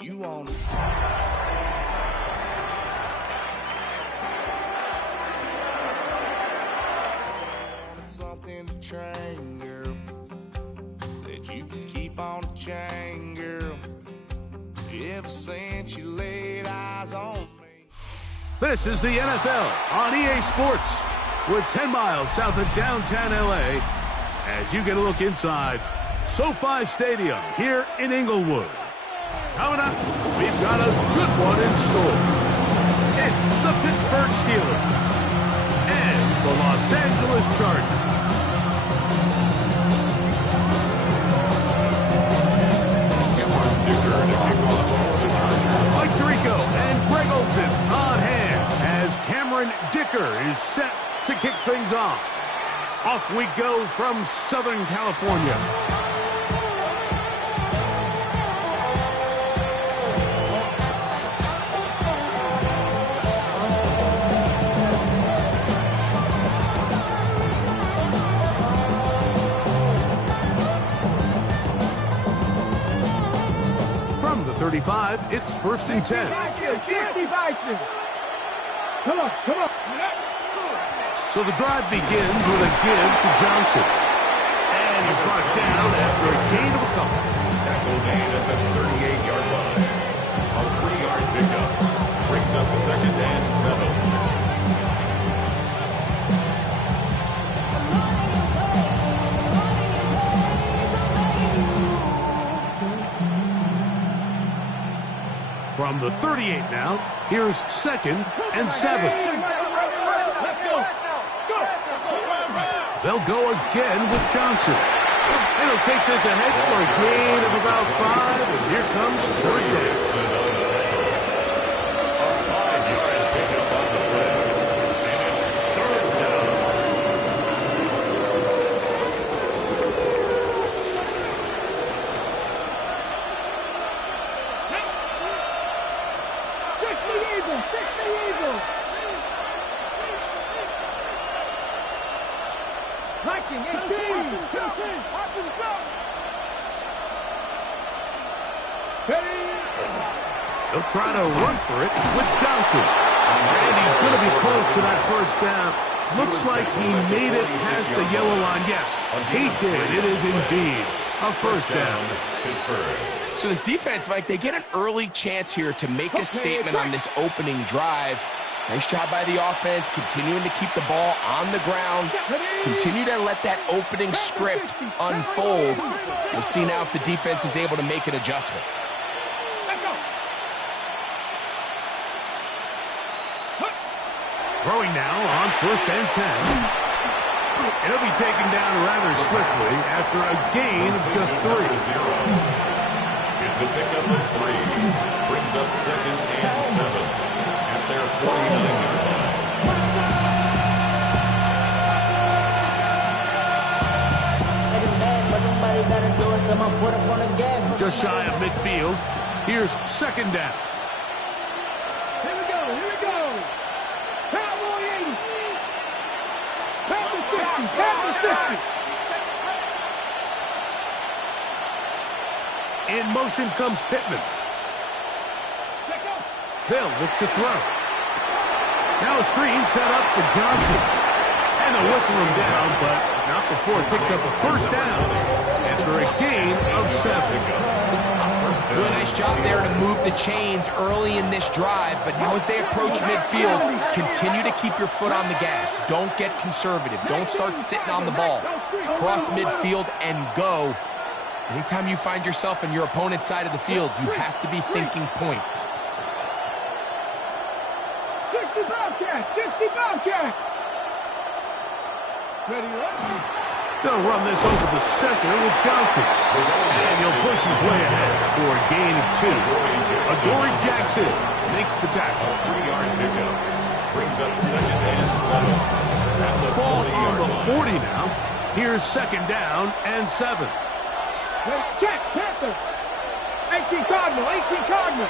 You on it. Something to train, girl, that you can keep on the chain, girl, ever since you laid eyes on me. This is the NFL on EA Sports. We're 10 miles south of downtown LA as you get a look inside SoFi Stadium here in Inglewood. Coming up, we've got a good one in store. It's the Pittsburgh Steelers and the Los Angeles Chargers. Mike Tirico and Greg Olsen on hand as Cameron Dicker is set to kick things off. Off we go from Southern California. From the 35, it's 1st and 10. Come on, come on. So the drive begins with a give to Johnson. And he's brought down after a gain of a couple. Tackle made at the 38-yard line. A 3-yard pickup brings up 2nd and 7. From the 38 now, here's 2nd and 7. They'll go again with Johnson. And he'll take this ahead for a gain of about 5, and here comes 3rd down. They'll try to run for it with Johnson. And he's going to be close to that 1st down. Looks like he made it past the yellow line. Yes, he did. It is indeed a 1st down. So this defense, Mike, they get an early chance here to make a statement on this opening drive. Nice job by the offense, continuing to keep the ball on the ground. Continue to let that opening script unfold. We'll see now if the defense is able to make an adjustment. Throwing now on 1st and 10. It'll be taken down rather swiftly after a gain of just 3. It's a pickup of 3. Brings up 2nd and 7 at their 49-yard line. Just shy of midfield. Here's 2nd down. Here we go, here we go. Cowboy 80. Cowboy 50, Cowboy 50. In motion comes Pittman. They'll look to throw. Now a screen set up for Johnson. And they'll whistle him down, but not before it picks up a 1st down after a gain of 7. Do a nice job there to move the chains early in this drive, but now as they approach midfield, continue to keep your foot on the gas. Don't get conservative. Don't start sitting on the ball. Cross midfield and go. Anytime you find yourself on your opponent's side of the field, you have to be thinking points. 60 Bobcat, 60 Bobcat. Ready to run? Gonna run this over the center with Johnson. And he'll push his way ahead for a gain of 2. Adoree Jackson makes the tackle. 3-yard pickup. brings up second and 7. At the Ball 40 on the line. 40 now. Here's second down and 7. Check, Panther. 18 Cardinal, 18 Cardinal.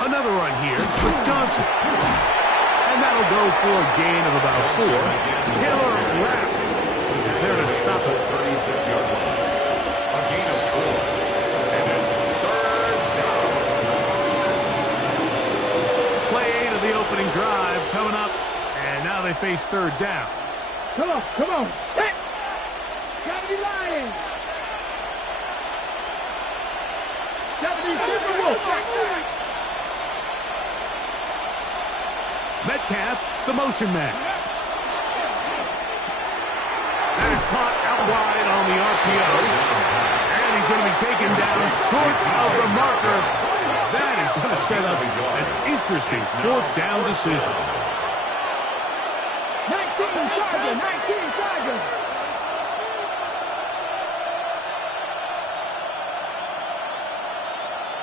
Another run here with Johnson. And that'll go for a gain of about 4. Taylor Rapp is there to stop it. 36-yard line. A gain of 4. And it's third down. Play 8 of the opening drive coming up. And now they face third down. Come on, come on. Set. Gotta be lying. 76 Wolf. Metcalf, the motion man. That is caught out wide on the RPO. And he's going to be taken down short of the marker. That is going to set up an interesting fourth down decision. 19 Charger, 19 Charger.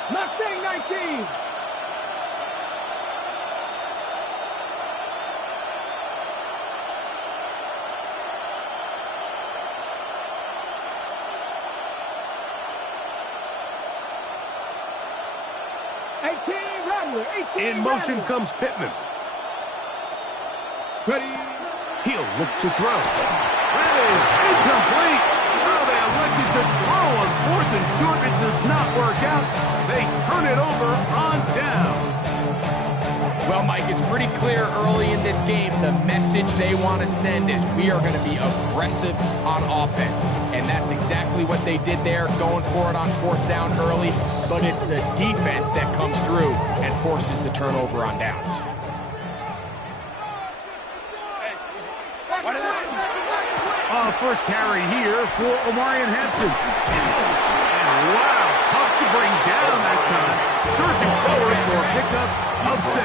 Mustang 19. In motion comes Pittman. Ready. He'll look to throw. That is incomplete. Oh, they elected to throw on 4th and short. It does not work out. They turn it over on down. Well, Mike, it's pretty clear early in this game the message they want to send is we are going to be aggressive on offense. And that's exactly what they did there, going for it on 4th down early. But it's the defense that comes through and forces the turnover on downs. First carry here for Omarion Hampton. And wow, tough to bring down that time. Surging forward for a pickup of 6.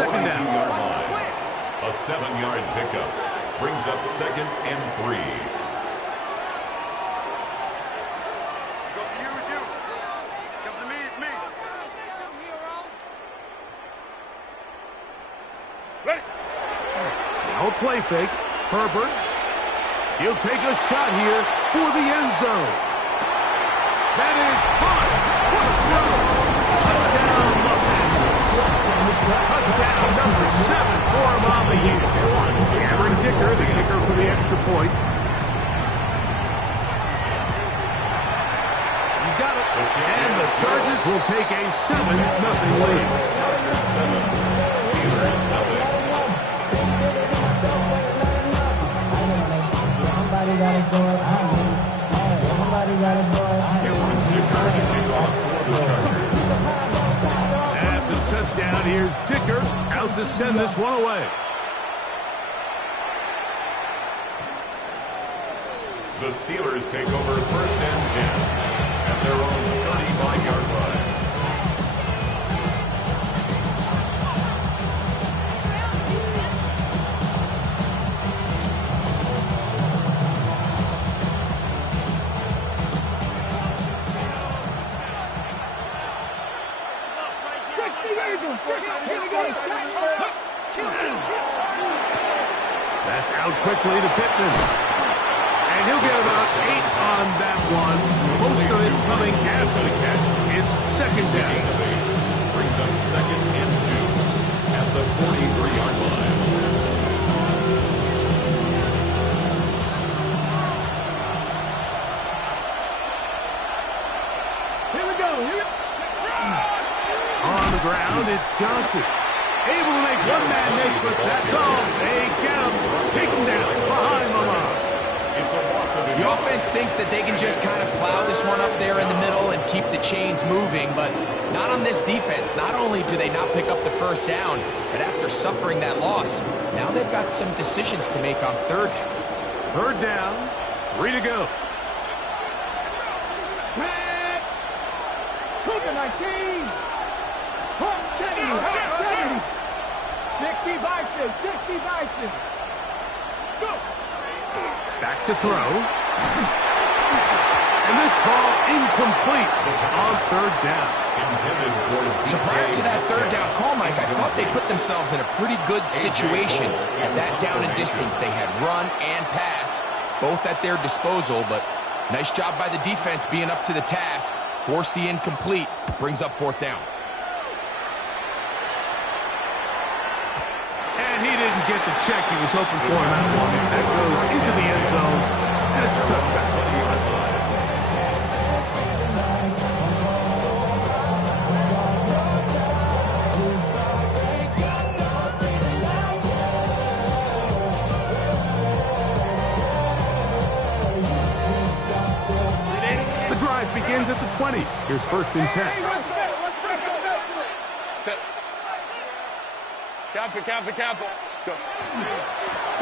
Second down. A 7-yard pickup brings up second and 3. Now a play fake. Herbert. He'll take a shot here for the end zone. That is caught for the throw. Touchdown, Los Angeles. Touchdown number 7 for him on the year. Cameron Dicker, the kicker for the extra point. He's got it. And the Chargers will take a 7-0 lead. Chargers 7, Steelers nothing. After the touchdown, here's Dicker out to send this one away. The Steelers take over 1st and 10 at their own 35-yard line. That's out quickly to Pittman. And he'll get about 8 on that one. Most of it coming after the catch. It's second down. Brings up second and 2 at the 43-yard line. Here we go. On the ground, it's Johnson. Able to make one man miss, but that's all. They get him. Take him down behind the line. It's a loss of The offense thinks that they can just kind of plow this one up there in the middle and keep the chains moving, but not on this defense. Not only do they not pick up the first down, but after suffering that loss, now they've got some decisions to make on third down. Third down, 3 to go. Red. Cougar 19. Home 70. 60 Bison. 60 Bison. Go. Back to throw. And this ball incomplete on third down. intended for So prior to that third down call, Mike, I thought they put themselves in a pretty good situation at that down and distance. They had run and pass, both at their disposal, but nice job by the defense being up to the task. Force the incomplete, brings up 4th down. And he didn't get the check he was hoping for in that one. That goes into the end zone, and it's a touchback. Begins at the 20. Here's 1st and 10. Camp it. Go.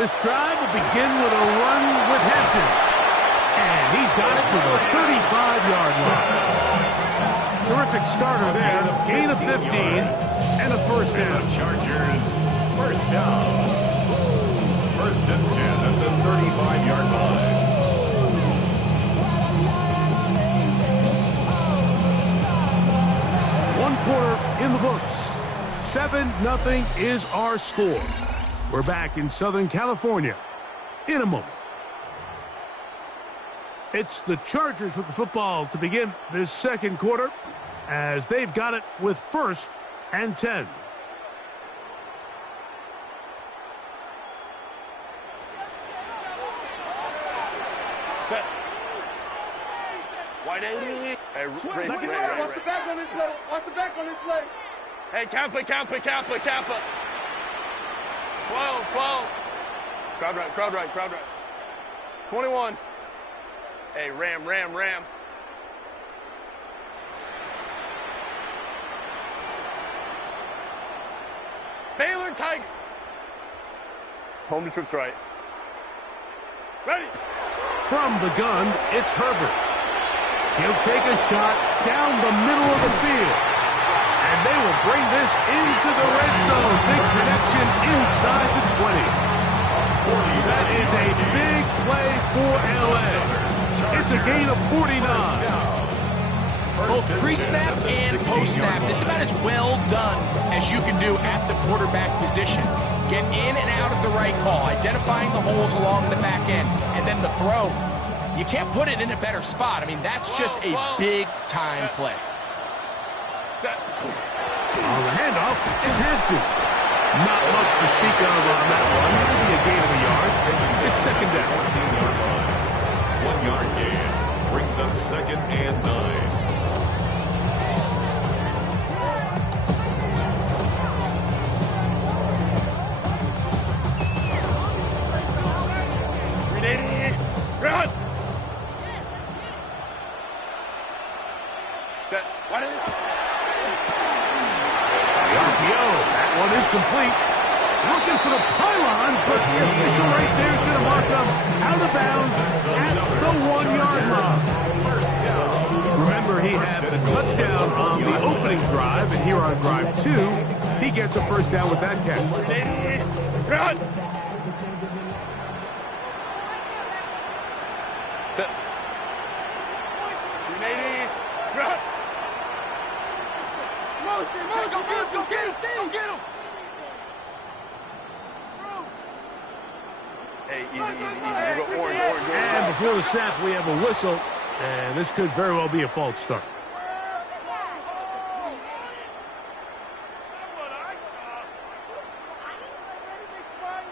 This drive will begin with a run with Hampton. And he's got it to the 35-yard line. Terrific starter there. Gain of 15 and a 1st down. Chargers, 1st down. 1st and 10 at the 35-yard line. One quarter in the books. 7-0 is our score. We're back in Southern California in a moment. It's the Chargers with the football to begin this 2nd quarter as they've got it with 1st and 10. Set. Wide 80. Hey, Watch the back on this play. Watch the back on this play. Hey, Kappa. 12. Crowd right. 21. Hey, Ram. Baylor Tiger. Home to trips right. Ready. From the gun, it's Herbert. He'll take a shot down the middle of the field. And they will bring this into the red zone. Big connection inside the 20. That is a big play for L.A. It's a gain of 49. Both pre-snap and post-snap, this is about as well done as you can do at the quarterback position. Get in and out of the right call, identifying the holes along the back end, and then the throw. You can't put it in a better spot. I mean, that's just a big-time play. On the handoff, it's Hampton. Not much to speak of on that one. Maybe a gain of a yard. It's 2nd down. 1-yard gain. Brings up 2nd and 9. Run! Set. What is it? The RPO. That one is complete. Looking for the pylon, but the official right there is going to mark them out of bounds at the 1-yard line. Remember, he had the touchdown on the opening drive, and here on drive 2, he gets a 1st down with that catch. Run! Set. Run! Go get him! Hey, easy. We go orange. And before the snap, we have a whistle, and this could very well be a false start.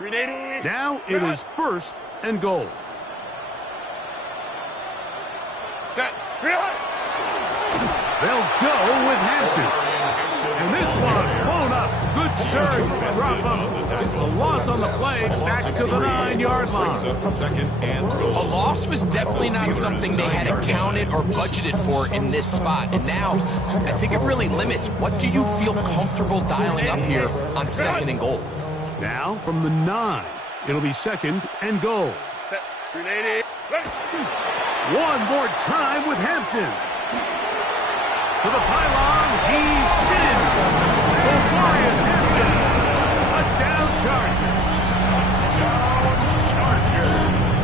Now it is 1st and goal. Set. They'll go with Hampton. And this one blown up. Good surge. Drop up. Just a loss on the play. Back to the 9-yard line. 2nd and goal. A loss was definitely not something they had accounted or budgeted for in this spot. And now, I think it really limits what do you feel comfortable dialing up here on 2nd and goal. Now from the 9, it'll be 2nd and goal. Set. One more time with Hampton. To the pylon, he's in. O'Brien Hampton. A down Charger.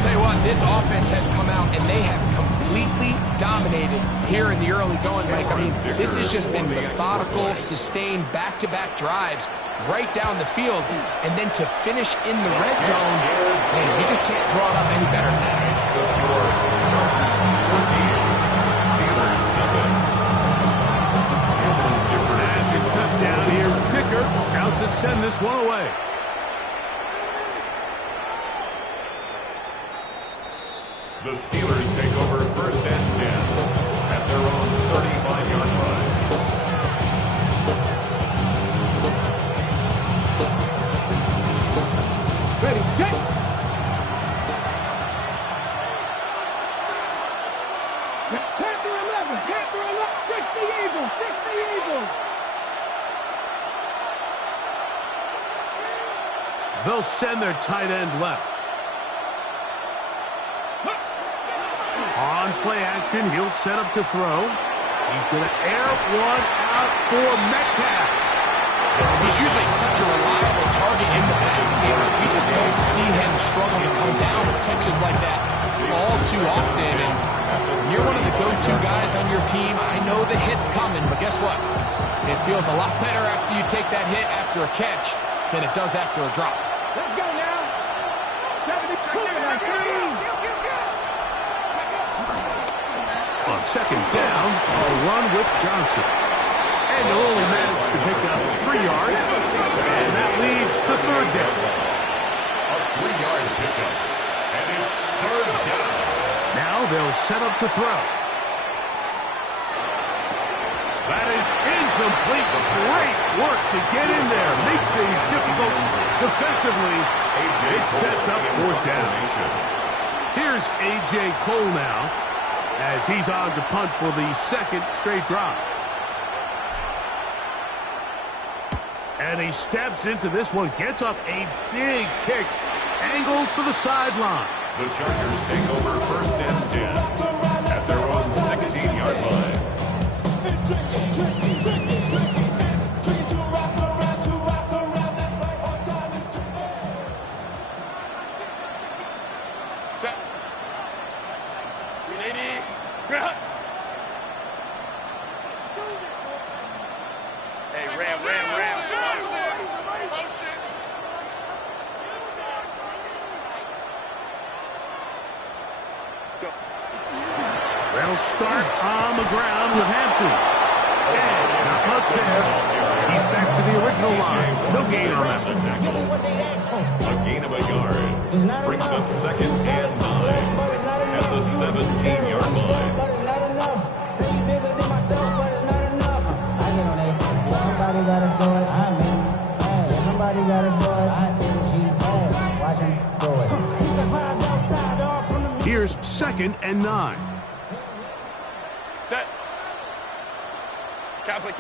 Tell you what, this offense has come out and they have completely dominated here in the early going, Mike. I mean, this is just been methodical, sustained back-to-back drives right down the field, and then to finish in the red zone, man, you just can't draw it up any better than that. It's the score. Chargers 14, Steelers nothing. And touchdown. Here's Dicker out to send this one away. The Steelers take over first and 10 at their own 35-yard line. Ready, check. Panther 11, Panther 11, 60 Eagles, 60 Eagles. They'll send their tight end left. On play action, he'll set up to throw. He's going to air one out for Metcalf. He's usually such a reliable target in the passing game. We just don't see him struggle to come down with catches like that all too often. And when you're one of the go-to guys on your team, I know the hit's coming, but guess what? It feels a lot better after you take that hit after a catch than it does after a drop. Let's go now. 72, On second down, a run with Johnson. And he'll only manage to pick up 3 yards. And that leads to third down. A 3-yard pickup. And it's third down. Now they'll set up to throw. That is incomplete. Great work to get in there. Make things difficult defensively. It sets up fourth down. Here's A.J. Cole now, as he's on to punt for the second straight drive. And he steps into this one, gets off a big kick, angled for the sideline. The Chargers take over first and 10 at their own 16-yard line. Set. Ready. Hey, ram. They'll start on the ground with Hampton. And not much there. He's back to the original line. No gain on that. A gain of a yard. Brings up second and 9 at the 17-yard line. Somebody gotta do it. Somebody gotta do it. Watch him do it. Here's second and 9. Set. Cap it.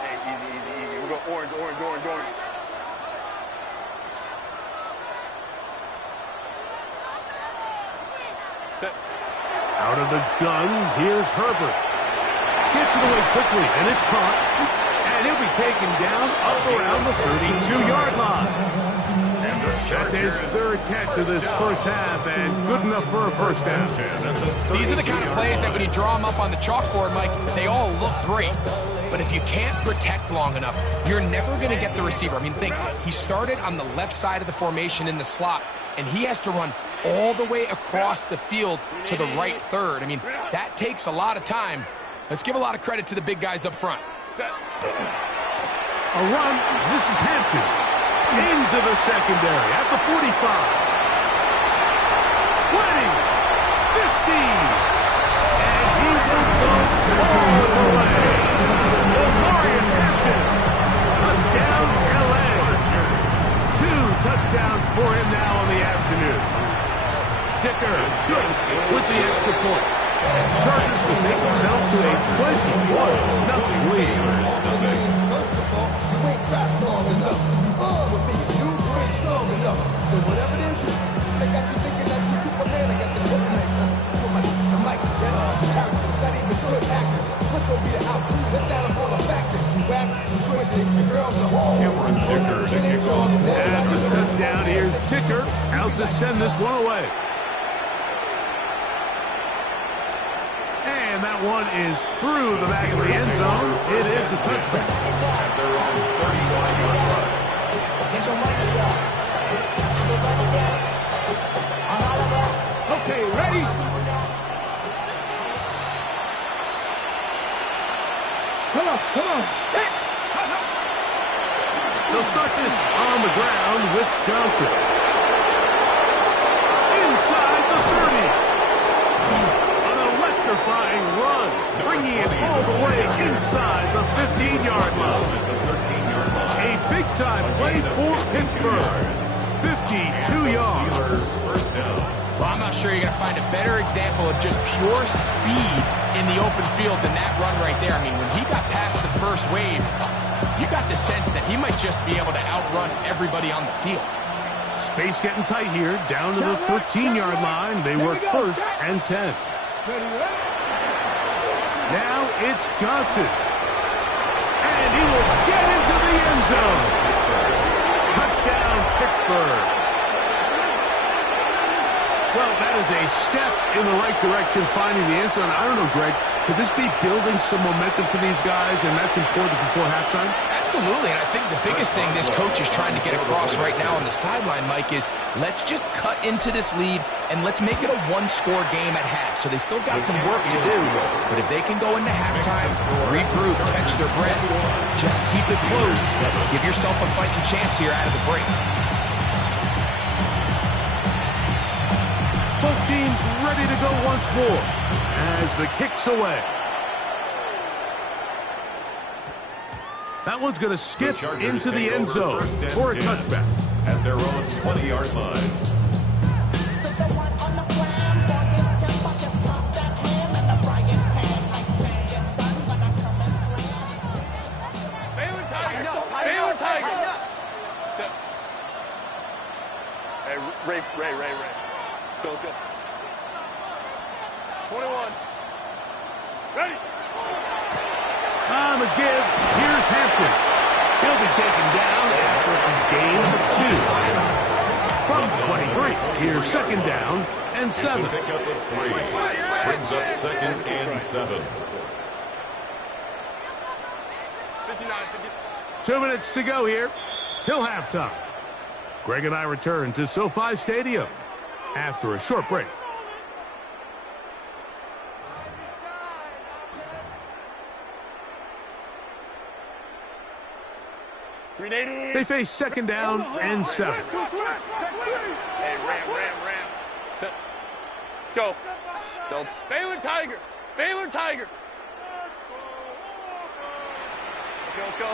Hey, easy. We're going orange. Set. Out of the gun, here's Herbert. Gets it away quickly, and it's caught. And he'll be taken down up around the 32-yard line. That's his third catch of this first half, and good enough for a first down. These are the kind of plays that when you draw them up on the chalkboard, Mike, they all look great. But if you can't protect long enough, you're never going to get the receiver. I mean, think, he started on the left side of the formation in the slot, and he has to run all the way across the field to the right third. I mean, that takes a lot of time. Let's give a lot of credit to the big guys up front. Set. A run. This is Hampton. Into the secondary at the 45. 20. 15. And he will go all the way. Omarion Hampton. Touchdown, L.A. 2 touchdowns for him now on the afternoon. Dicker is good with the extra point. Chargers will take themselves to a 21-0 lead. First of all, you ain't fast long enough. With me, you ain't strong enough. So whatever it is, they got you thinking that you Superman. I got the kryptonite. I'm like, that's character. Not even good actors. What's gonna be the outcome? Let's add up all the factors. You whack, you twisted, the girls are home. Cameron Dicker, the kickoff. And the touchdown, here's Dicker out to send this one away. And that one is through the back of the end zone. It is a touchback. At their own 31-yard line. Okay, ready? Come on, come on. Hey. They'll start this on the ground with Johnson. Inside the 30. An electrifying run, bringing it all the way inside the 15-yard line. A big-time play for Pittsburgh. 52 yards. First down. Well, I'm not sure you're going to find a better example of just pure speed in the open field than that run right there. I mean, when he got past the first wave, you got the sense that he might just be able to outrun everybody on the field. Space getting tight here, down to the 13-yard line. They work first and 10. Now it's Johnson. And he will get into the end zone. Touchdown, Pittsburgh. Well, that is a step in the right direction, finding the end zone. I don't know, Greg, could this be building some momentum for these guys, and that's important before halftime? Absolutely, and I think the biggest thing this coach is trying to get across right now on the sideline, Mike, is let's just cut into this lead and let's make it a one-score game at half. So they still got some work to do, but if they can go into halftime, regroup, catch their breath, just keep it close, give yourself a fighting chance here out of the break. Both teams ready to go once more as the kick's away. That one's going to skip into the end zone for a touchback. At their own 20-yard line. Baylor Tiger. Hey, Ray. Go. 21. Ready. On the give, here's Hampton. He'll be taken down after a gain of 2. From 23, here's second down and 7. Pick up at 3. Brings up second and 7. 2 minutes to go here till halftime. Greg and I return to SoFi Stadium after a short break. They face second down and 7. Hey, Ram. Let's go. Baylor Tiger. Let's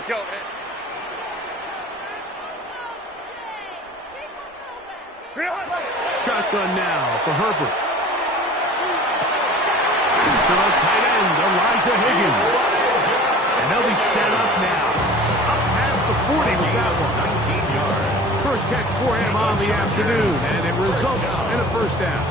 go. Shotgun now for Herbert. To the tight end, Elijah Higgins. And they'll be set up now. Up past the 40 with that one. 19 yards. First catch for him on the afternoon, and it results in a first down.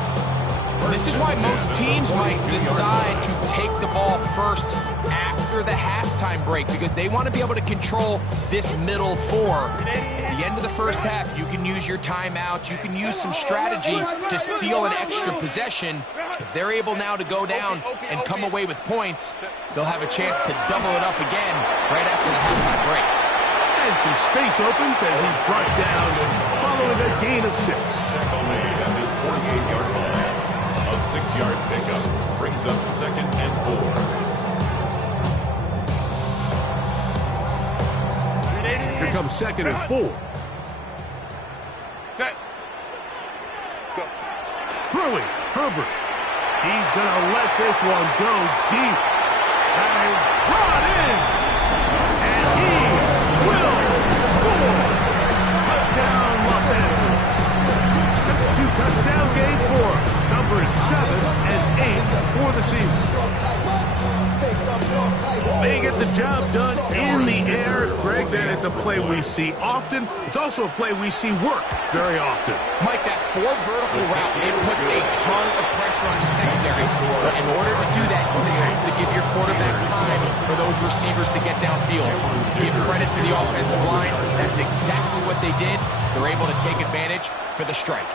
This is why most teams might decide to take the ball first after the halftime break, because they want to be able to control this middle 4. At the end of the first half, you can use your timeout, you can use some strategy to steal an extra possession. If they're able now to go down and come away with points, they'll have a chance to double it up again right after the halftime break. And some space opens as he's brought down following a gain of 6. Only at his 48-yard line. A 6-yard pickup brings up second and 4. Here comes second and 4. Set. Go. Throwing, Herbert. He's going to let this one go deep. That is brought in. And he will score. Touchdown, Los Angeles. That's a 2-touchdown game for him. Numbers 7 and 8 for the season. They get the job done in the air. Greg, that is a play we see often. It's also a play we see work very often. Mike, that 4 vertical route, it puts a ton of pressure on the secondary. But in order to do that, you have to give your quarterback time for those receivers to get downfield. Give credit to the offensive line. That's exactly what they did. They're able to take advantage for the strike.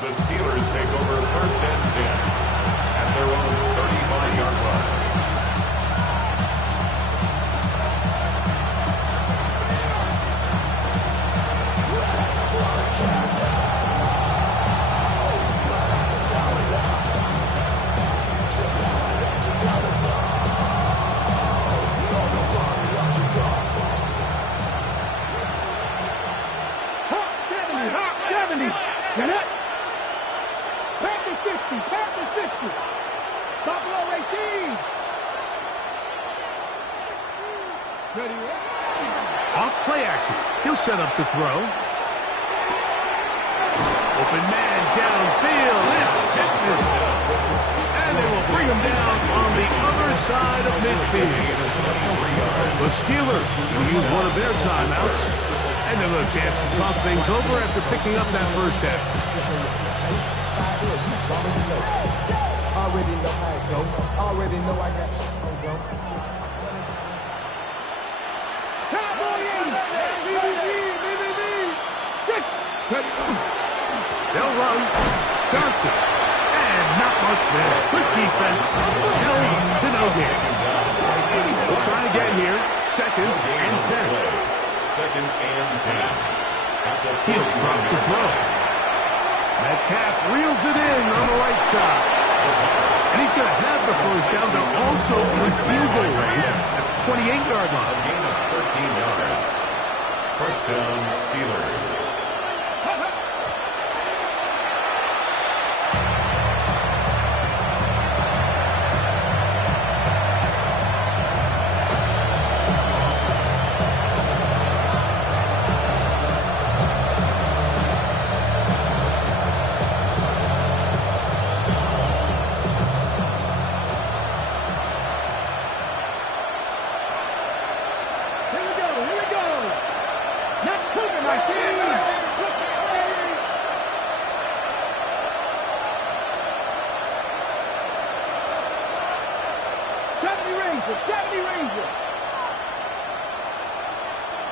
The Steelers take over first and 10 at their own 35-yard line. Off play action. He'll set up to throw. Open man downfield. It's Pittman. And they will bring him down on the other side of midfield. The Steelers will use one of their timeouts. And they'll have a chance to talk things over after picking up that first half. Already know how it goes. Already know I got shit on go. They'll run. Johnson. And not much there. Good defense. Held to no gain. We'll try again here. Second and 10. Second and 10. He'll drop to throw. Metcalf reels it in on the right side. And he's going to have the first down. They're also in field goal range at the 28-yard line. A gain of 13 yards. First down, Steelers.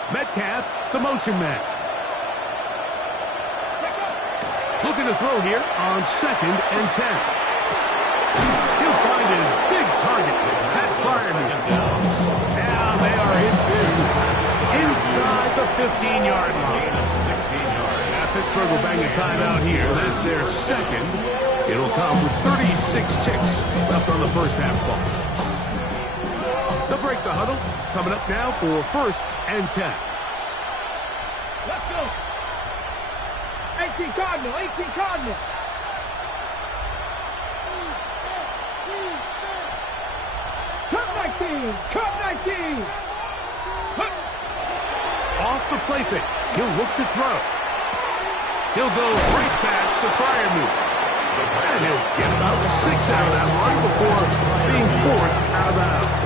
Metcalf, the motion man. Looking to throw here on second and 10. He'll find his big target. That's Freiermuth. Now they are in business. Inside the 15-yard line. Gain of 16 yards. Now Pittsburgh will bang a timeout here. That's their second. It'll come with 36 ticks left on the first half clock. They'll break the huddle. Coming up now for first and 10. Let's go. 18 Cardinal, 18 Cardinal. Cut 19, cut 19. Off the play fake. He'll look to throw. He'll go right back to Freiermuth. And he'll get about 6 out of that run before being forced out of bounds.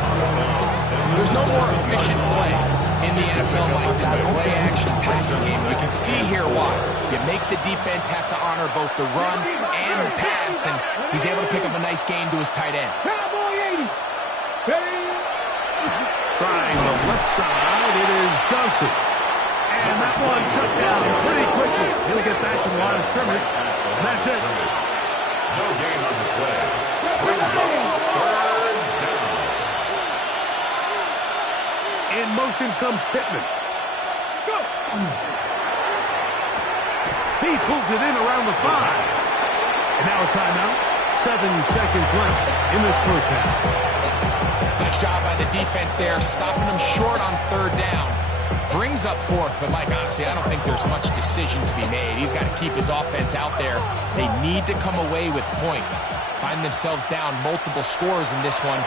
There's no more efficient play in the NFL like this play-action passing game. You can see here why. You make the defense have to honor both the run and the pass, and he's able to pick up a nice gain to his tight end. Cowboy 80. Trying the left side, it is Johnson. And that one shut down pretty quickly. He'll get back to the line of scrimmage. That's it. No gain on the play. Brings up third down. In motion comes Pittman. Go. He pulls it in around the 5. And now a timeout. 7 seconds left in this first half. Nice job by the defense there, stopping them short on third down. Brings up fourth, but Mike, honestly, I don't think there's much decision to be made. He's got to keep his offense out there. They need to come away with points. Find themselves down multiple scores in this one.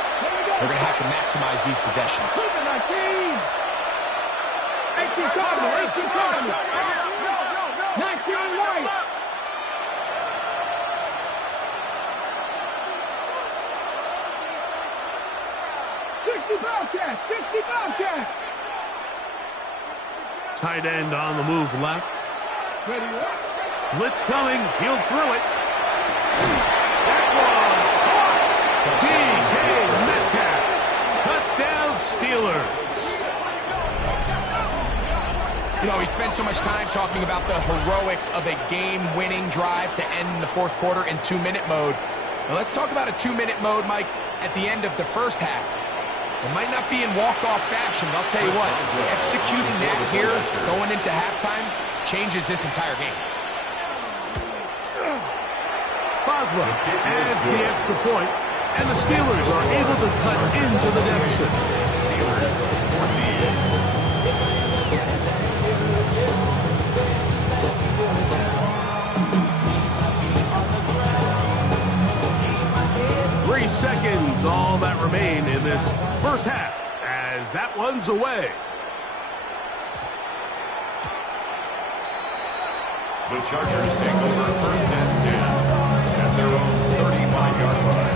They're going to have to maximize these possessions. 18 Cardinal, 18 Cardinal. 19 White. 60 Bobcats, 60 Bobcats. Tight end on the move left. Ready, Blitz coming. He'll throw it. That one caught. D.K. Metcalf. Touchdown Steelers. You know, we spent so much time talking about the heroics of a game-winning drive to end the fourth quarter in 2-minute mode. Now let's talk about a 2-minute mode, Mike, at the end of the first half. It might not be in walk-off fashion, but I'll tell you what, executing that here, going into halftime, changes this entire game. Boswell adds the extra point, and the Steelers are able to cut into the deficit. Steelers 14. 3 seconds, all that remain in this first half, as that one's away. The Chargers take over first and 10 at their own 35-yard line.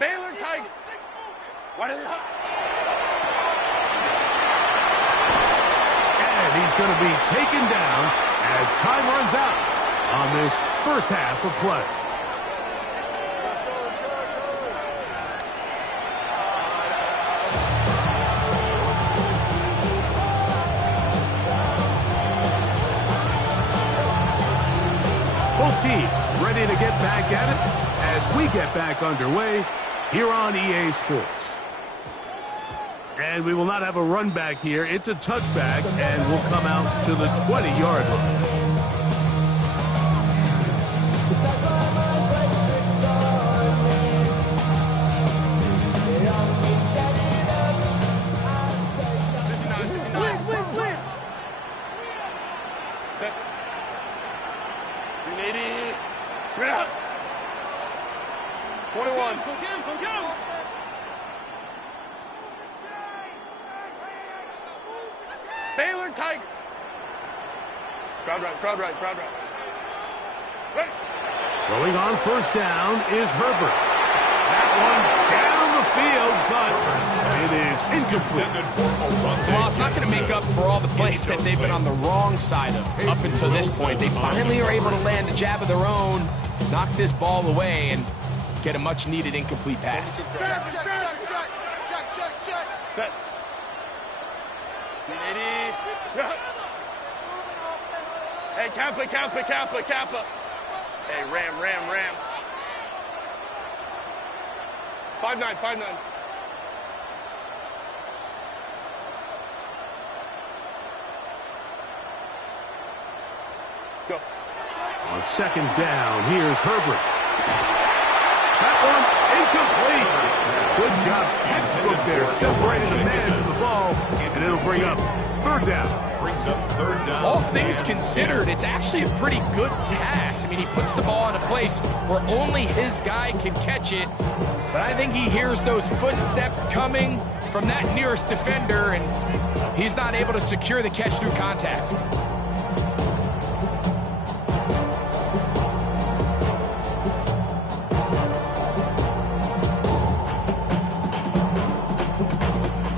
Baylor Tigers. What is it? And he's going to be taken down as time runs out on this first half of play. Both teams ready to get back at it as we get back underway here on EA Sports. And we will not have a run back here. It's a touchback, and we'll come out to the 20-yard line. Baylor Tigers. Crowd right. Right. Throwing on first down is Herbert. That one down the field, but it is incomplete. Well, it's not going to make up for all the plays that they've been on the wrong side of up until this point. They finally are able to land a jab of their own, knock this ball away, and get a much-needed incomplete pass. Check. Set. 80. Hey, Kappa. Hey, Ram. 5-9. Go. On second down, here's Herbert. That one incomplete. Good job, textbook there, separating the man from the ball, and it'll bring up third down. Brings up third down. All things considered, it's actually a pretty good pass. I mean, he puts the ball in a place where only his guy can catch it, but I think he hears those footsteps coming from that nearest defender, and he's not able to secure the catch through contact.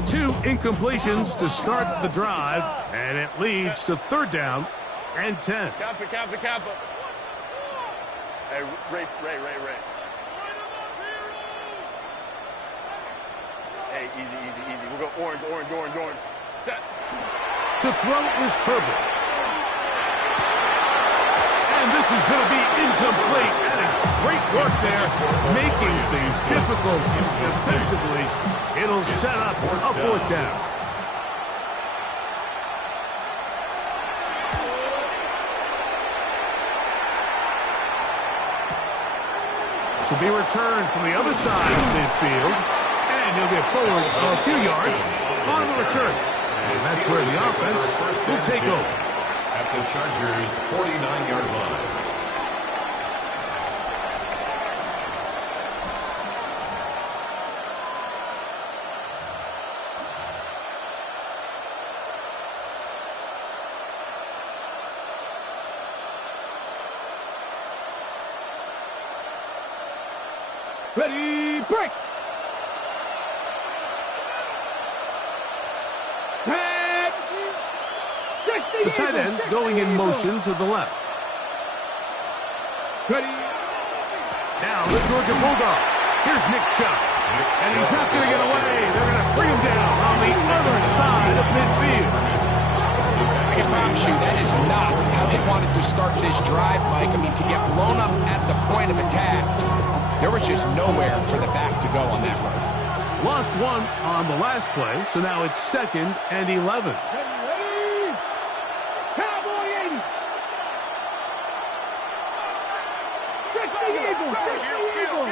Two incompletions to start the drive, and it leads to third down and 10. Kappa. Hey, Ray. Hey, easy. We'll go orange. Set. To throw is Herbert. And this is going to be incomplete. That is great work there, making things difficult defensively. It'll set up a fourth down. This will be returned from the other side of midfield, and he'll get forward a few yards on the return. And that's where the offense will take over. At the Chargers' 49-yard line. Ready, break. The tight end going in motion to the left. Ready. Now the Georgia Bulldog. Here's Nick Chubb. And he's not going to get away. They're going to bring him down on the other side of midfield. I can promise you that is not how they wanted to start this drive, Mike. I mean, to get blown up at the point of attack, there was just nowhere for the back to go on that run. Lost one on the last play, so now it's 2nd and 11. Ready. Cowboy 80. Stretch the eagle. Stretch the eagle.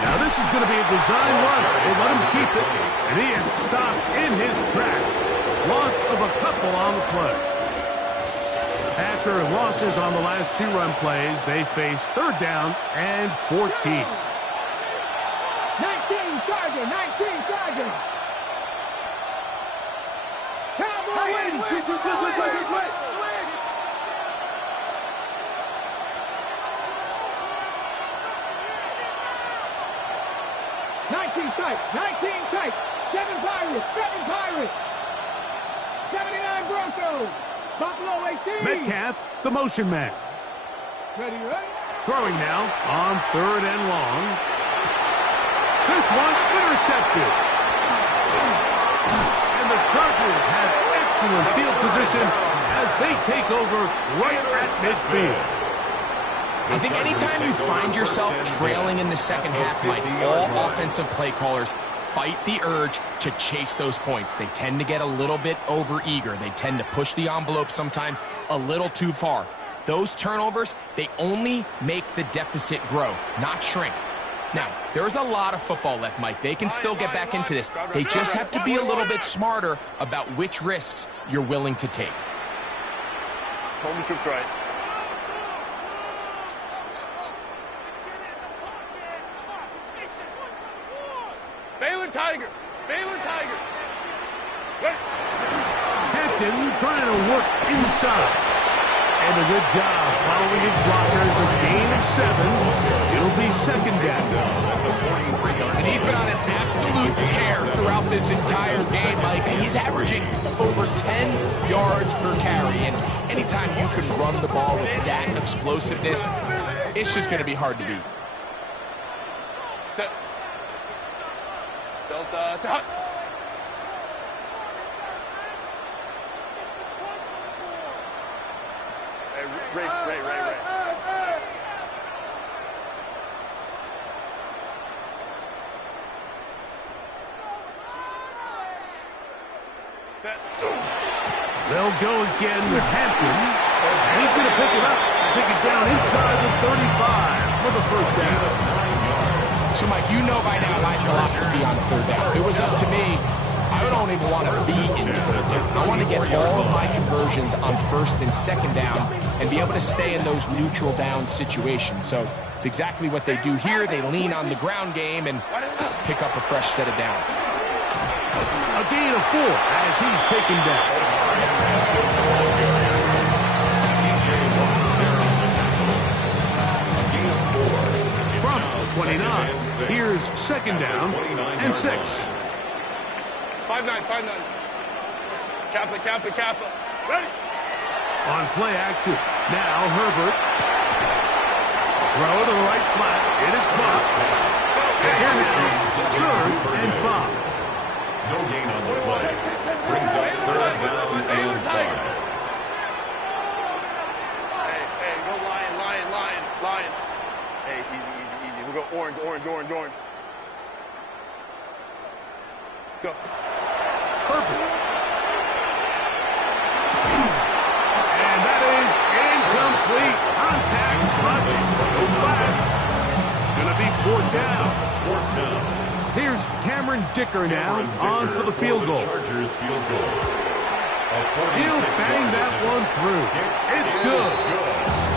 Now this is going to be a design run. They let him keep it, and he is stopped in his tracks. Loss of a couple on the play. After losses on the last 2 run plays, they face 3rd down and 14. 19 Charger. 19 Charger. Cowboy 80. 19 tight, 19 tight, 7 Pirates, 7 Pirates, 79 Broncos, Buffalo 18. Metcalf, the motion man. Ready, ready. Throwing now on 3rd and long. This one intercepted. And the Chargers have excellent field position as they take over right at midfield. I think anytime you find yourself trailing in the second half, Mike, all offensive play callers fight the urge to chase those points. They tend to get a little bit overeager. They tend to push the envelope sometimes a little too far. Those turnovers, they only make the deficit grow, not shrink. Now, there's a lot of football left, Mike. They can still get back into this. They just have to be a little bit smarter about which risks you're willing to take. Hold the troops right. Baylor Tiger. Baylor Tiger. Hampton trying to work inside. And a good job following his blockers. A gain of 7. It'll be 2nd down. And he's been on an absolute tear throughout this entire game, Mike. He's averaging over 10 yards per carry. And anytime you can run the ball with that explosiveness, it's just going to be hard to beat. Delta, set. Ray. Set. They'll go again with Hampton. And he's going to pick it up. Take it down inside the 35 for the 1st down. So, Mike, you know by now my philosophy on 3rd down. If it was up to me, I don't even want to be in 3rd down. I want to get all of my conversions on 1st and 2nd down and be able to stay in those neutral down situations. So it's exactly what they do here. They lean on the ground game and pick up a fresh set of downs. A gain of 4 as he's taken down. 29. Here's 2nd down and 6. 5-9. Kappa. Ready. On play action. Now Herbert. Throw to the right flat. It is caught. Here now, 3rd and 5. No gain on the play. Brings up 3rd down and 5. Hey, go lion. Hey, easy. We'll go orange. Go. Perfect. And that is incomplete. Contact, but no flags. It's going to be 4th down. 4th down. Here's Cameron Dicker now on for the field goal. Chargers field goal. He'll bang that one through. It's good.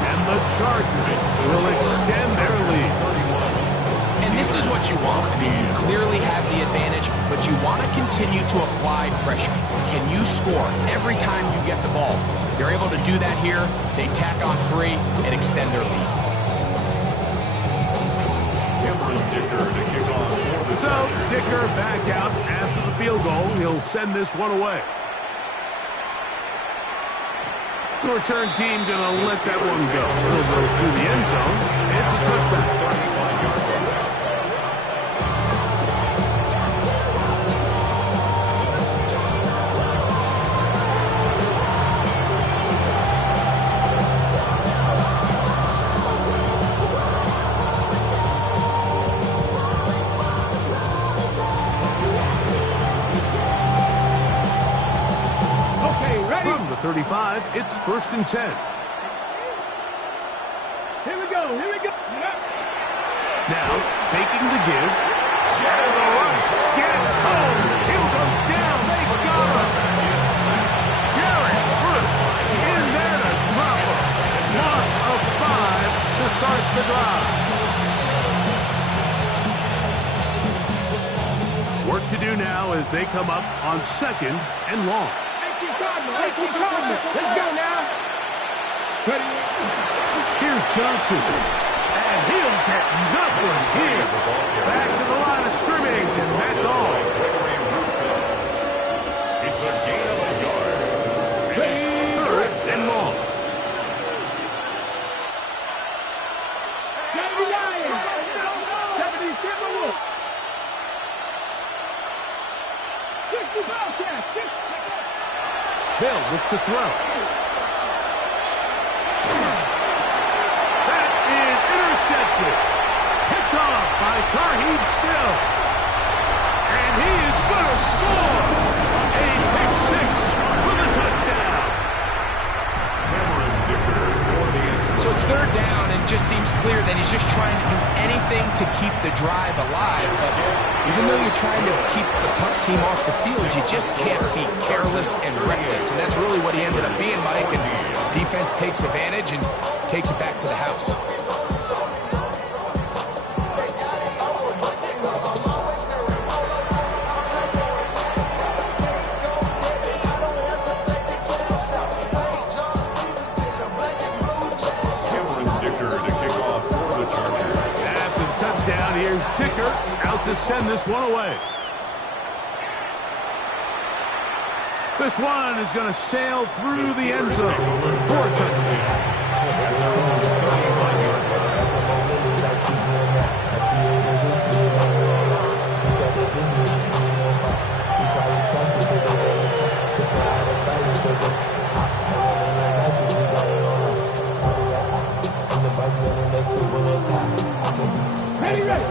And the Chargers will extend their lead. And this is what you want. I mean, you clearly have the advantage, but you want to continue to apply pressure. Can you score every time you get the ball? They're able to do that here. They tack on 3 and extend their lead. Cameron Dicker to kick off for the So, Chargers. Dicker back out after the field goal. He'll send this one away. The return team going to let that one go. It'll go through the end zone. It's a touchback. 35-yard run. Okay, ready? From the 35, it's 1st and 10. Here we go. Here we go. Now, faking the give. And the rush gets home. He'll go down. They got him. Jared Bruce in there to drop him. Loss of 5 to start the drive. Work to do now as they come up on 2nd and long. Let's go now. Ready? Here's Johnson. And he'll get nothing here. Back to the line of scrimmage, and that's all. It's a gain of a yard. And it's 3rd and long. 60 Hill look to throw. That is intercepted. Picked off by Tarheeb Still. And he is going to score. A pick 6 for the touchdown. Cameron Dicker for the end zone. So it's 3rd down, and it just seems clear that he's just trying to do anything to keep the drive alive. But even though you're trying to keep the punt team off the field, you just can't be careless and reckless. And that's really what he ended up being, Mike. And defense takes advantage and takes it back to the house. Cameron Dicker to kick off for the Chargers. After the touchdown, here's Dicker out to send this one away. This one is going to sail through the end zone for a touchdown. Ready, ready.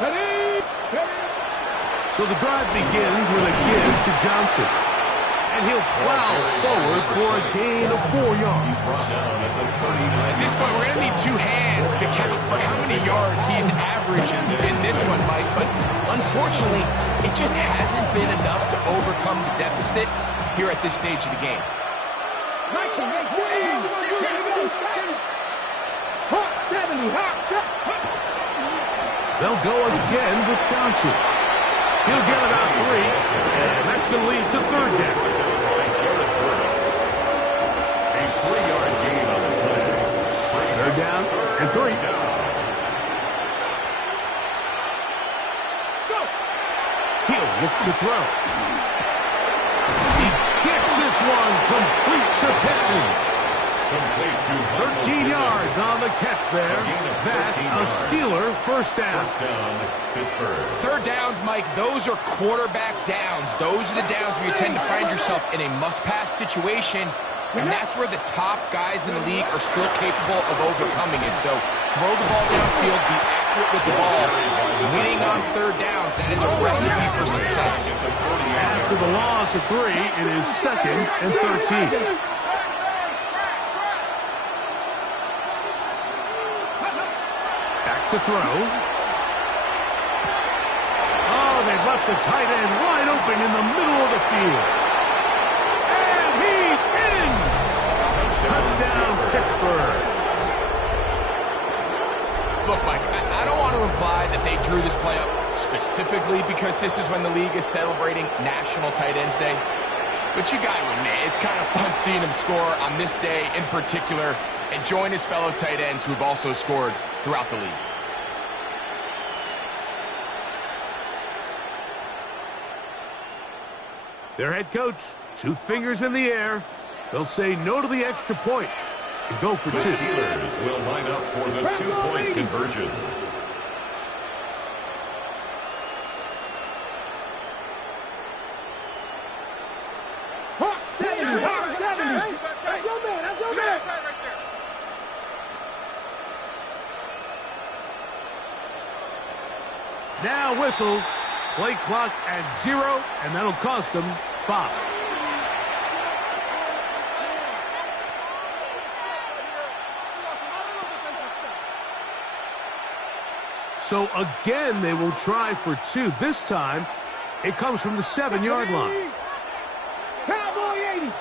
Ready, ready. So the drive begins with a give to Johnson. And he'll plow forward for a gain of 4 yards. Brought down at the 39. At this point, we're going to need 2 hands to count for how many yards he's averaging in this one, Mike. But unfortunately, it just hasn't been enough to overcome the deficit here at this stage of the game. Michael, make way. Here we go. Hot 70, hot. They'll go again with Johnson. He'll get about 3, and that's going to lead to 3rd down. By Jared Bruce. A 3-yard gain on the play. 3rd down and 3. Go. He'll look to throw. He gets this one complete to Pittman. Complete to 13 yards on the catch there. That's a Steeler 1st down. First down, Pittsburgh. 3rd downs, Mike, those are quarterback downs. Those are the downs where you tend to find yourself in a must-pass situation, and that's where the top guys in the league are still capable of overcoming it. So throw the ball downfield, be accurate with the ball. Winning on 3rd downs, that is a recipe for success. After the loss of 3, it is 2nd and 13. Back to throw. Oh, they've left the tight end wide open in the middle of the field. And he's in! Touchdown, Pittsburgh. Look, Mike, I don't want to imply that they drew this play up specifically because this is when the league is celebrating National Tight Ends Day. But you got to admit, it's kind of fun seeing him score on this day in particular. and join his fellow tight ends who have also scored throughout the league. Their head coach, 2 fingers in the air. They'll say no to the extra point and go for 2. The Steelers will line up for the 2-point conversion. That's your man. That's your man. Now whistles. Play clock at 0, and that'll cost them 5. So again, they will try for 2. This time, it comes from the 7-yard line. Cowboy 80.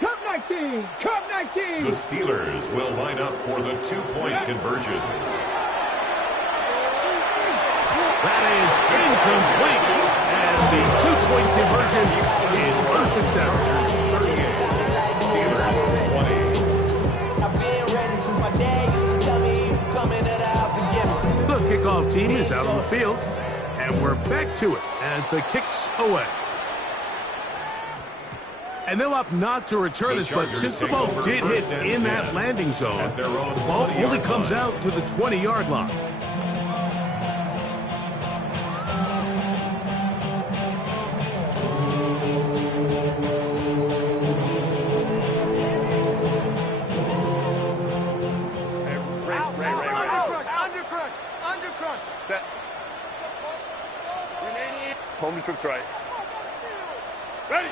Cup 19. Cup 19. The Steelers will line up for the 2-point conversion. That is incomplete. And the 2-point conversion is unsuccessful. 38. Steelers 20. I've been ready since my dad used to tell me he would come into the house to get me. The kickoff team is out on the field, and we're back to it as the kick's away. And they'll opt not to return this, but since the ball did hit in that landing zone, the ball only comes out to the 20-yard line. Undercrunch. Set. Home trips right. Ready.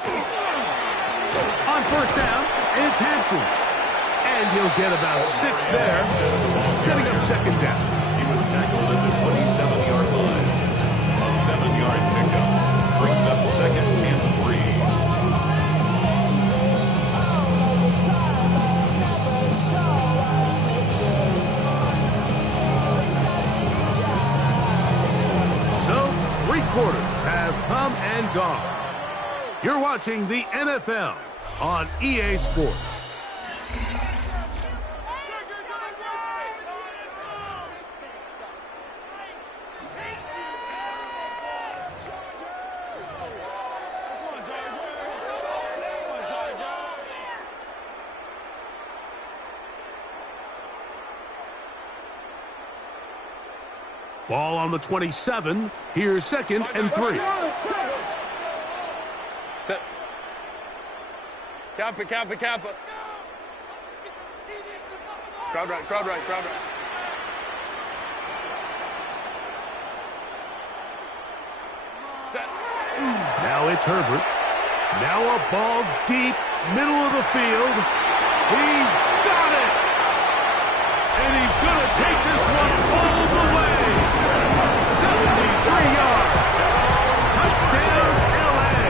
On first down, it's Hampton. And he'll get about 6 there, setting up second down. He was tackled at the 27-yard line. A 7-yard pickup brings up second and 3. So, 3 quarters have come and gone. You're watching the NFL on EA Sports. Ball on the 27. Here's second and 3. Set. Kappa. Crowd right. Set. Now it's Herbert. Now a ball deep, middle of the field. He's got it! And he's going to take this one all the way. 73 yards. Touchdown, L.A.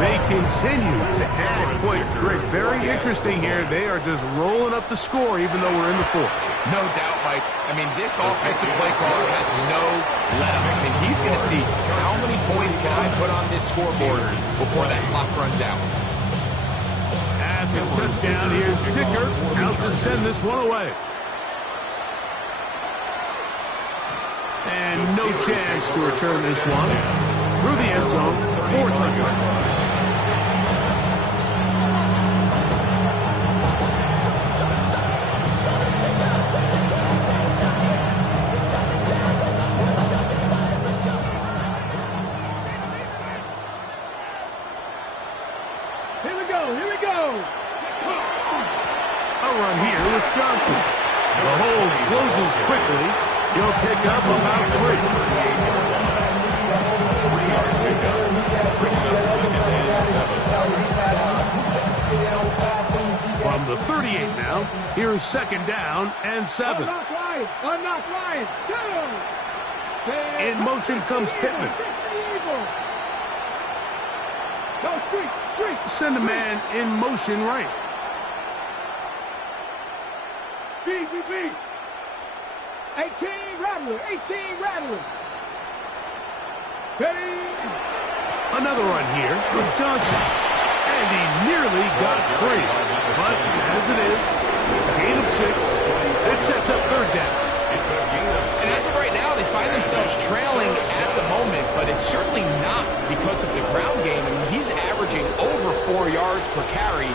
They continue to add points. Greg, very interesting here. They are just rolling up the score even though we're in the 4th. No doubt, Mike. I mean, this offensive play caller has no let-up. I mean, he's going to see how many points can I put on this scoreboard before that clock runs out. After the touchdown, here's Dicker out to send this one away. And no chance to return this one. Through the end zone for a touchdown. Here we go. A run here with Johnson. The hold closes quickly. He'll pick up about 3. 3-yard pickup brings up second and 7. From the 38 now, here's second down and 7. Unlock Ryan. In motion comes Pittman. Send a man in motion right. 18 Rattler. 18 Rattler. Ready? Another run here with Johnson. And he nearly got free. But as it is, gain of 6. It sets up third down. It's a gain of 6. And as of right now, they find themselves trailing at the moment, but it's certainly not because of the ground game. I mean, he's averaging over 4 yards per carry.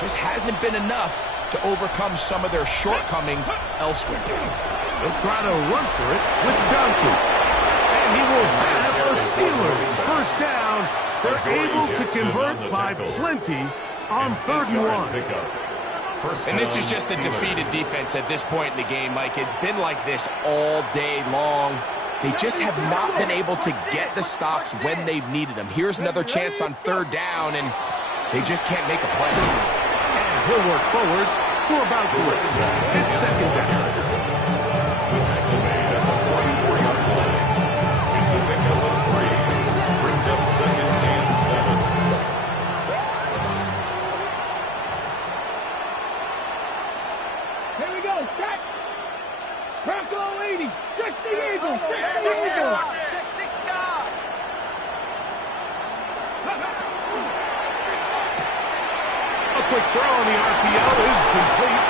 Just hasn't been enough to overcome some of their shortcomings elsewhere. They'll try to run for it with Johnson. And he will have the Steelers first down. They're able to convert by plenty on 3rd and 1. And this is just a defeated defense at this point in the game, Mike. It's been like this all day long. They just have not been able to get the stops when they've needed them. Here's another chance on 3rd down, and they just can't make a play. And he'll work forward for about 3. It's 2nd down. The tackle made at the 44-yard line. It's a pickup of 3. Brings up 2nd and 7. Here we go. Set. Bronco 80. 60 Eagles. 60 Eagles. A quick throw on the RPO is complete.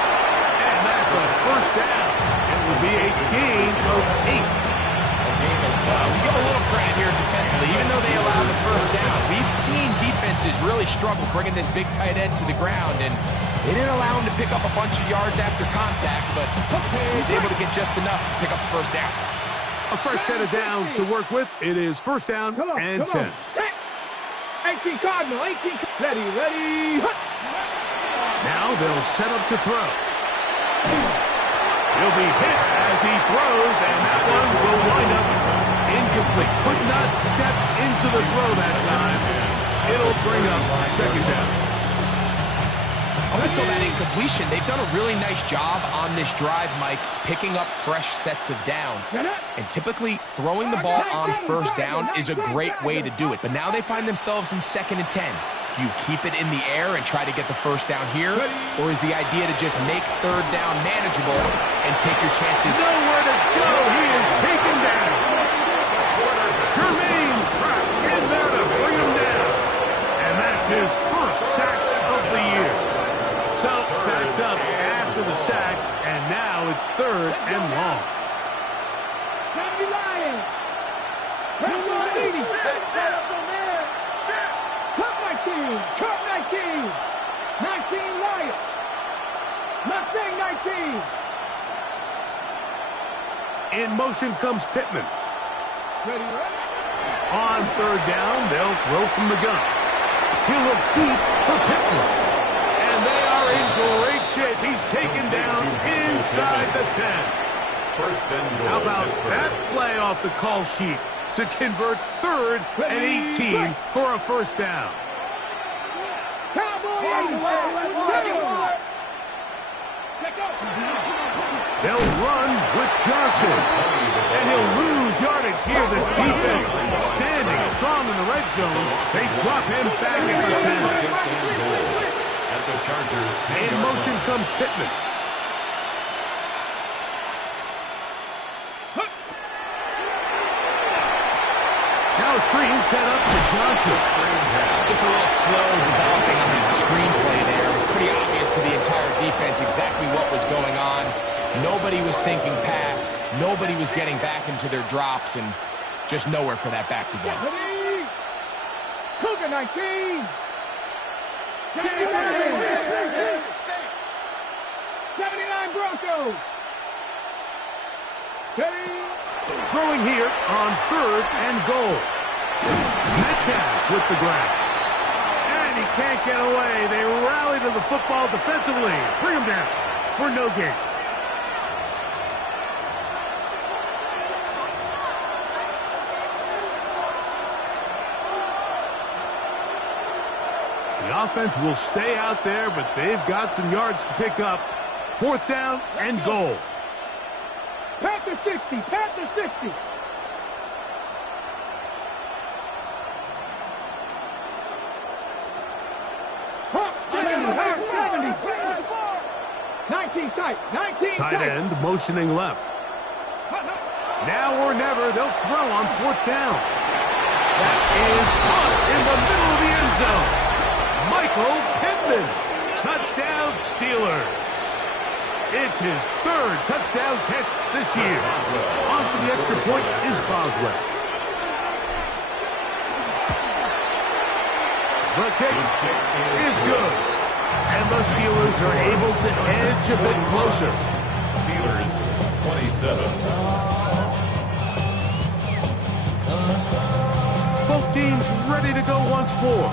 And that's a first down. It will be a gain of 8. We give a little credit here defensively. Even though they allowed the first down, we've seen defenses really struggle bringing this big tight end to the ground, and they didn't allow him to pick up a bunch of yards after contact, but he was able to get just enough to pick up the first down. A fresh set of downs to work with. It is first down and 10. 18 Cardinal. 18. Ready, ready. Now they'll set up to throw. He'll be hit as he throws, and that one will wind up incomplete. Could not step into the throw that time. It'll bring up 2nd down. Up until that incompletion, they've done a really nice job on this drive, Mike, picking up fresh sets of downs. And typically, throwing the ball on 1st down is a great way to do it. But now they find themselves in 2nd and 10. Do you keep it in the air and try to get the first down here? Or is the idea to just make 3rd down manageable and take your chances? Nowhere to go. He is taken down. Jermaine Pratt in there to bring him down. And that's his first sack of the year. So backed up after the sack, and now it's 3rd and long. Johnny Lions. Bronco 80. Cut 19. Cut 19. 19 Lions. Mustang 19. In motion comes Pittman. Ready, ready. On 3rd down, they'll throw from the gun. He'll look deep for Pittman. And they are in great shape. He's taken down inside the 10. First and goal. How about that play off the call sheet to convert 3rd and 18 for a first down? They'll run with Johnson. And he'll lose yardage here. The defense standing strong in the red zone. They drop him back at the 10. At the Chargers. In motion comes Pittman. Now a screen set up for Johnson. Just a little slow developing on that screenplay there. It was pretty obvious to the entire defense exactly what was going on. Nobody was thinking pass. Nobody was getting back into their drops, and just nowhere for that back to go. Ready. Cougar 19. 79 Broncos. Ready. Throwing here on 3rd and goal. Metcalf with the grab. And he can't get away. They rally to the football defensively. Bring him down for no gain. The offense will stay out there, but they've got some yards to pick up. 4th down and goal. Panther 60. Panther 60. Hawk 70. Hawk 70. 19 tight. 19 Tight tight. end motioning left. Now or never, they'll throw on 4th down. That is caught in the middle of the end zone. Michael Pittman. Touchdown, Steelers. It's his 3rd touchdown catch this year. On for the extra point is Boswell. The kick is good. And the Steelers are able to edge a bit closer. Steelers 27. Both teams ready to go once more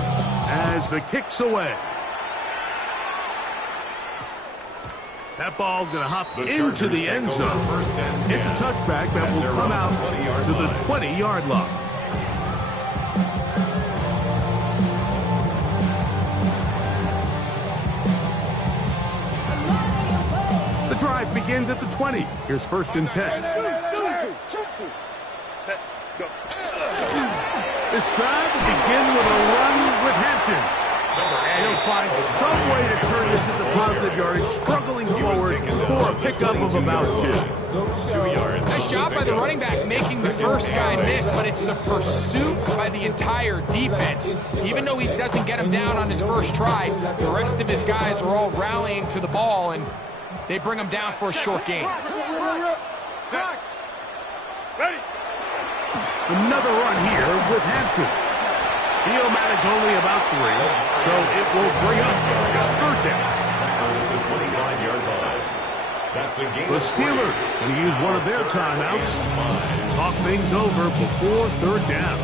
as the kick's away. That ball going to hop into the end zone. It's a touchback that will come out to the 20-yard line. The drive begins at the 20. Here's 1st and 10. This drive will begin with a run with Hampton. And he'll find some way to turn this into positive yardage, struggling forward for a pickup of about 2. 2 yards. Nice job by the running back making the first guy miss, but it's the pursuit by the entire defense. Even though he doesn't get him down on his first try, the rest of his guys are all rallying to the ball, and they bring him down for a short gain. Ready. Another run here with Hampton. He'll manage only about 3, so it will bring up 3rd down. The 25-yard line. That's a game. The Steelers going to use one of their timeouts. Talk things over before 3rd down.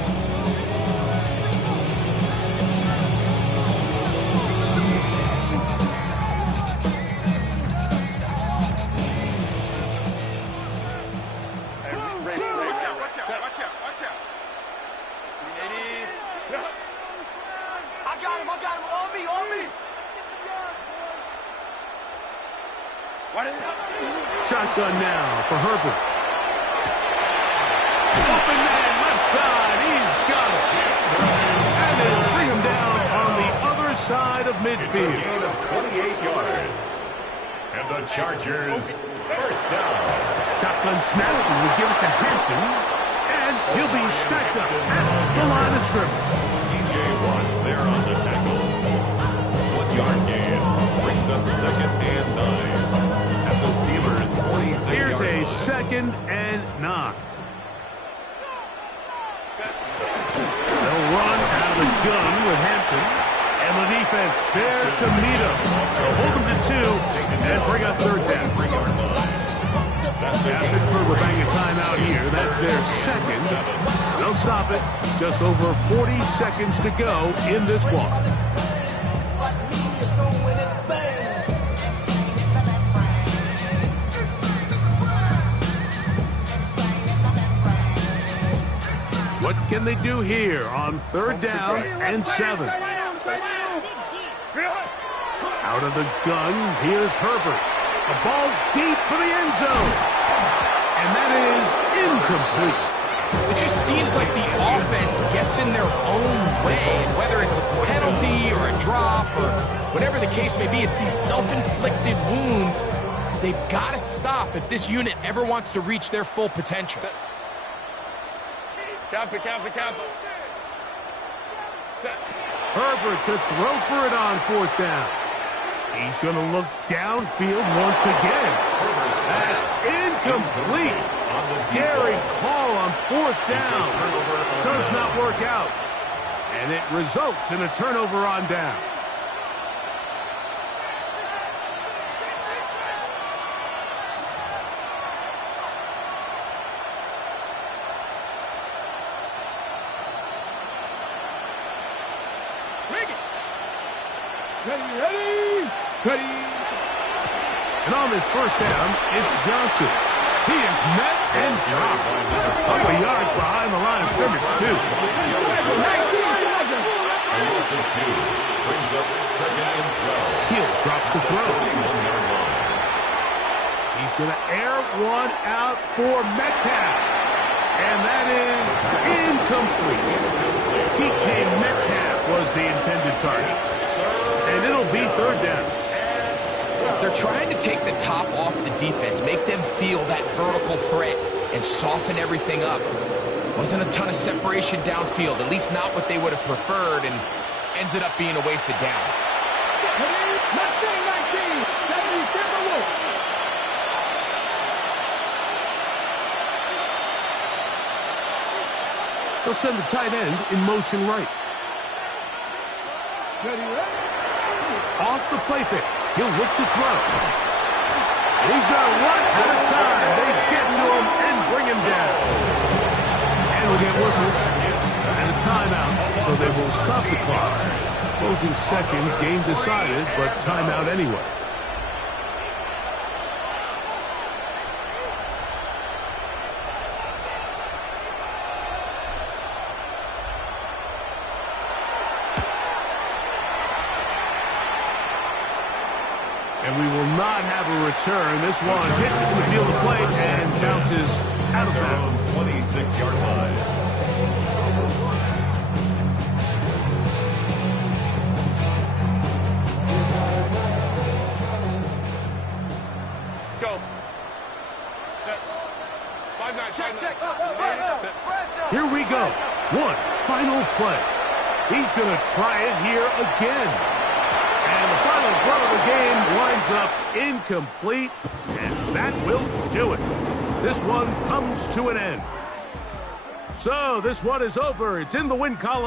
Shotgun now for Herbert. Open man, left side. He's got it. And they'll bring him down on the other side of midfield. It's a gain of 28 yards. And the Chargers, 1st down. Shotgun snap, and we give it to Hampton. And he'll be stacked up at the line of scrimmage. TJ Watt there on the tackle. 1-yard gain. Brings up 2nd and 9. At the Steelers 46. Here's a 2nd and 9. They'll run out of the gun with Hampton. And the defense there to meet him. They'll hold him to 2 and bring up 3rd down. 3-yard line. Pittsburgh will bang a timeout here. That's their 2nd. They'll stop it. Just over 40 seconds to go in this one. What can they do here on 3rd down and 7? Out of the gun, here's Herbert. A ball deep for the end zone. And that is incomplete. It just seems like the offense gets in their own way. And whether it's a penalty or a drop or whatever the case may be, it's these self-inflicted wounds. They've got to stop if this unit ever wants to reach their full potential. Herbert to throw for it on 4th down. He's going to look downfield once again. That's incomplete. Daring call on 4th down. Does not work out. And it results in a turnover on down. Ready. And on this 1st down, it's Johnson. He is met and dropped. A couple of yards behind the line of scrimmage, too. Wilson 2 brings up 2nd and 12. He'll drop to throw. 31-yard line. He's going to air one out for Metcalf. And that is incomplete. DK Metcalf was the intended target. And it'll be 3rd down. They're trying to take the top off the defense, make them feel that vertical threat. and soften everything up. Wasn't a ton of separation downfield, at least not what they would have preferred, and ends up being a wasted down. Mustang 19, 70 Timberwolves. They'll send the tight end in motion right. Off the play fake. He'll look to throw. And he's going to run out of time. They get to him and bring him down. And we'll get whistles and a timeout, so they will stop the clock. Closing seconds, game decided, but timeout anyway. And we will not have a return. This one hits the field of play and bounces out of bounds. 26-yard line. Go. Set. 5-9. Check. Here we go. One final play. He's going to try it here again. And the final throw of the game winds up incomplete, and that will do it. This one comes to an end. So this one is over. It's in the win column.